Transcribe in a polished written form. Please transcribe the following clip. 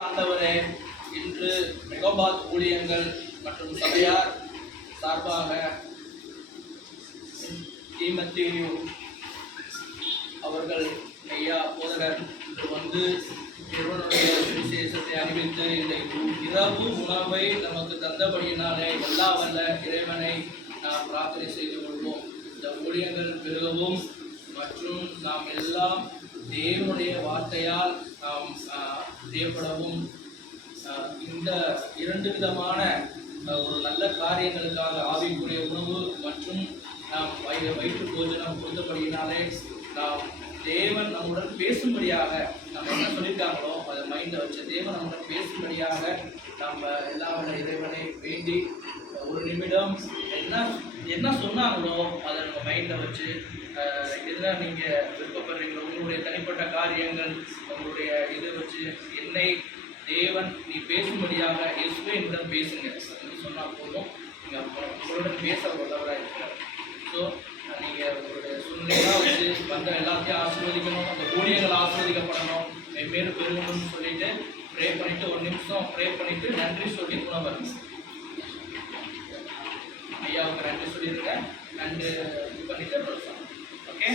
ஆண்டவரே, இன்று மெகாபாத் ஊழியங்கள் மற்றும் சபையார் சார்பாக தீமத்தேயு அவர்கள் ஐயா போதகர் இன்று வந்து இறைவனுடைய சுவிசேஷத்தை அறிவித்து இந்த இரவு உணவை நமக்கு தந்தபடியினாலே எல்லா வல்ல இறைவனை நாம் பிரார்த்தனை செய்து கொள்வோம். இந்த ஊழியங்கள் பெருகவும் மற்றும் நாம் எல்லாம் தேவனுடைய வார்த்தையால் நாம் செய்யப்படவும் இந்த இரண்டு விதமான ஒரு நல்ல காரியங்களுக்காக ஆவிக்குரிய உணவு மற்றும் நாம் வயிற்று போஜனம் கொடுத்தபடியினாலே நாம் தேவன் நம்முடன் பேசும்படியாக நம்ம என்ன சொல்லியிருக்காங்களோ அதை மைண்டில் வச்சு தேவன் நம்முடன் பேசும்படியாக நம்ம எல்லா இறைவனை வேண்டி ஒரு நிமிடம் என்ன சொன்னாங்களோ அதை நம்ம மைண்டில் வச்சு எதில் நீங்கள் விருப்பப்படுறீங்களோ உங்களுடைய தனிப்பட்ட காரியங்கள் உங்களுடைய இதை வச்சு என்னை தேவன் நீ பேசும்படியாக இயேசுவே என்னுடன் பேசுங்க அப்படின்னு சொன்னால் போதும். நீங்கள் உங்களுடன் பேச வல்லவராக இருக்கிறார். ஸோ நீங்கள் உங்களுடைய சூழ்நிலையாக வச்சு வந்த எல்லாத்தையும் ஆசீர்வதிக்கணும், அந்த ஊழியர்கள் ஆசீர்வதிக்கப்படணும், மேலும் பெருகணும்னு சொல்லிட்டு ப்ரே பண்ணிவிட்டு ஒரு நிமிஷம் ப்ரே பண்ணிவிட்டு நன்றி சொல்லி உணவு ஐயாவுக்கு நன்றி சொல்லியிருக்கேன். நன்றி பண்ணிட்டு ஓகே.